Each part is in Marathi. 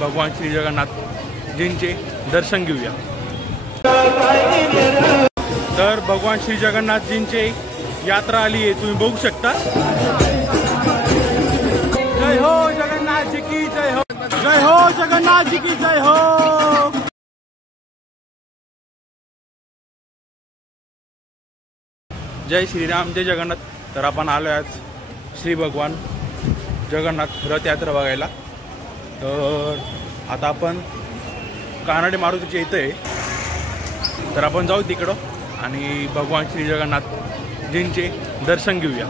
भगवान श्री जगन्नाथजींचे दर्शन घेऊया। तर भगवान श्री जगन्नाथजींची यात्रा आली आहे, तुम्ही बघू शकता। जय हो जगन्नाथ जी की जय हो, जय हो जगन्नाथ जी की जय हो। जय श्रीराम जय जगन्नाथ। तर आपण आलो आज श्री भगवान जगन्नाथ रथ यात्रा बघायला। तर आता आपण कानडे मारुतीच्या इथे आहे, तर आपण जाऊ तिकडं आणि भगवान श्री जगन्नाथजींचे दर्शन घेऊया।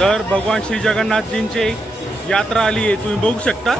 तर भगवान श्री जगन्नाथजींची यात्रा आली आहे, तुम्ही बघू शकता।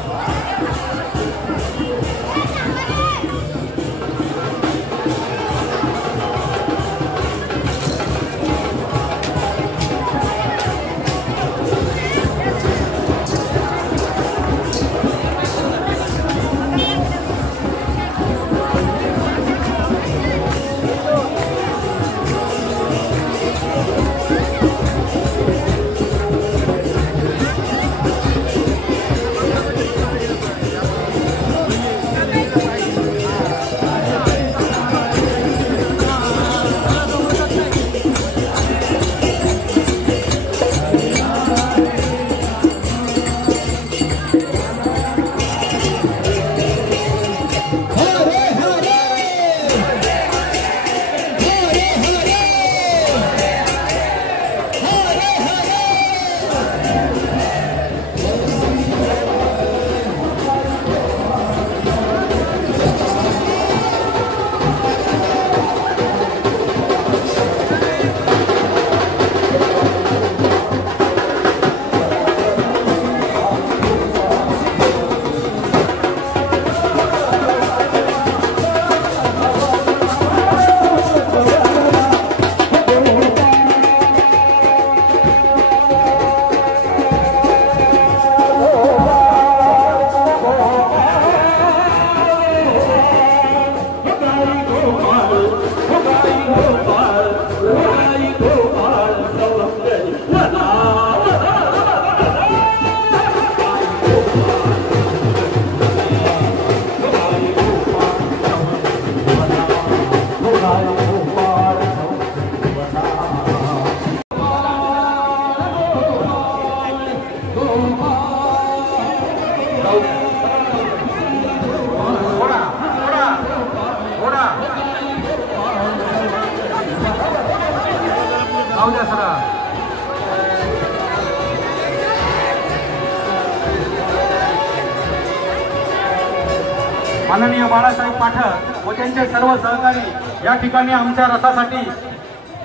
माननीय बाळासाहेब पाठक व त्यांचे सर्व सहकारी या ठिकाणी आमच्या रथासाठी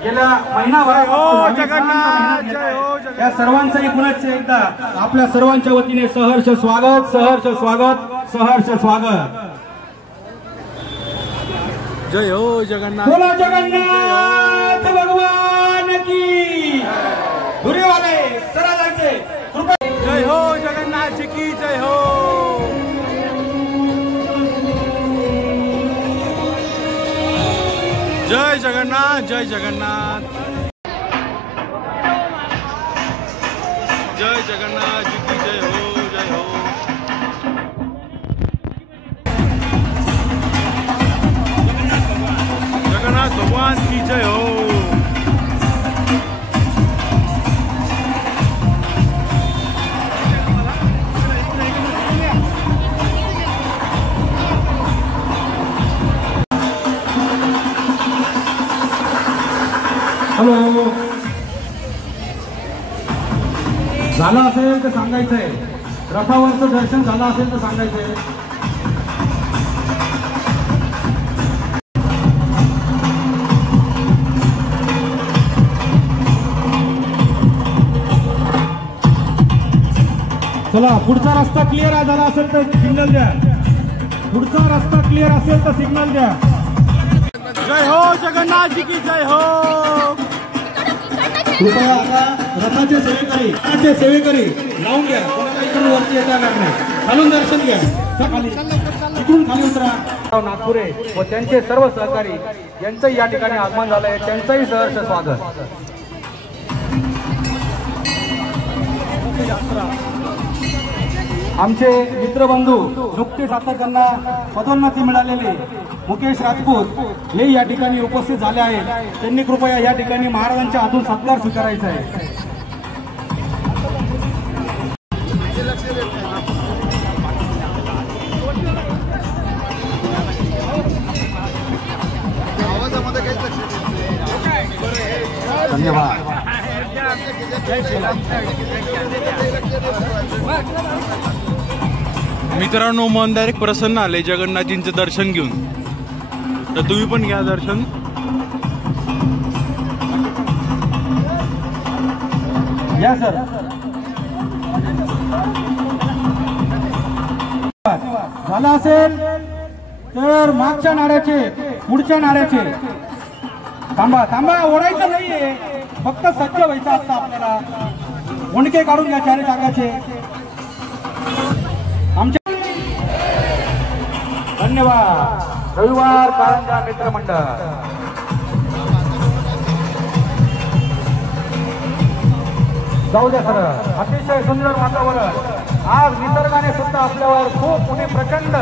गेल्या महिनाभरात या सर्वांचंही पुन्हा एकदा आपल्या सर्वांच्या वतीने सहर्ष स्वागत, सहर्ष स्वागत, सहर्ष स्वागत। जय हो जगन्नाथ, बोला जगन्नाथ भगवान की। धुरेवाले सराजांचे कृपा। जय हो जगन्नाथ जी की जय हो। जय जगन्नाथ जय जगन्नाथ, जय जगन्नाथ जी की जय हो, जय हो। जगन्नाथ भगवान की जय हो। हॅलो, झालं असेल तर सांगायचंय, रथावरचं दर्शन झालं असेल तर सांगायचंय। चला, पुढचा रस्ता क्लिअर झाला असेल तर सिग्नल द्या, पुढचा रस्ता क्लिअर असेल तर सिग्नल द्या। जय हो जगन्नाथ जी की जय हो। कृपया आता रथाचे सेवेकरी लावून घ्या, कोणाला इकडून वरती येता येणार नाही, खालून दर्शन घ्या, इकडून खाली उतरा। नागपुरे व त्यांचे सर्व सहकारी यांचंही या ठिकाणी आगमन झालंय, त्यांचंही सहर्ष स्वागत। आमचे मित्रबंधू नुकतेच आता त्यांना पदोन्नती मिळालेले मुकेश राजपूत हे या ठिकाणी उपस्थित झाले आहेत. त्यांनी कृपया या ठिकाणी महाराजांच्या हातून सत्कार स्वीकारायचा आहे. धन्यवाद. मित्रांनो, मन डायरेक्ट प्रसन्न आले जगन्नाथजींचं दर्शन घेऊन. तर तुम्ही पण घ्या दर्शन. या सर. झालं असेल तर मागच्या नाऱ्याचे पुढच्या नाऱ्याचे थांबा थांबा, ओढायचं नाहीये, फक्त सज्ज व्हायचं असतं आपल्याला. उंडके काढून घ्या चारी चाकाचे. आमच्या धन्यवाद. रविवार कारंजा मित्रमंडळ. जाऊ द्या सर. अतिशय सुंदर वातावरण. आज निसर्गाने सुद्धा आपल्यावर खूप मोठी प्रचंड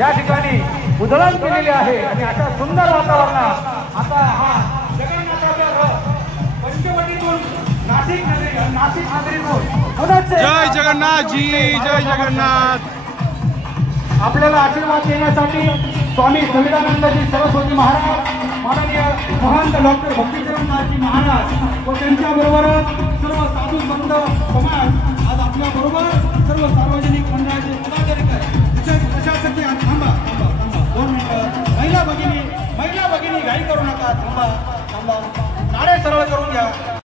या ठिकाणी उधळण केलेली आहे आणि अशा सुंदर वातावरणात आता हा जगन्नाथाचा रथ पंचवटीतून नाशिक नगरीतून जय जगन्नाथ जी, जय जगन्नाथ. आपल्याला आशीर्वाद देण्यासाठी स्वामी संविधानंदजी सरस्वती महाराज, माननीय महंत डॉक्टर भक्तीचरणजी महाराज व त्यांच्याबरोबरच सर्व साधू संत समाज आज आपल्या बरोबर सर्व सार्वजनिक मंडळाचे पदाधिकारी प्रशासकीय. थांबा थांबा थांबा 2 मिनिटं. महिला भगिनी घाई करू नका. थांबा थांबा. नारे सरळ करून घ्या.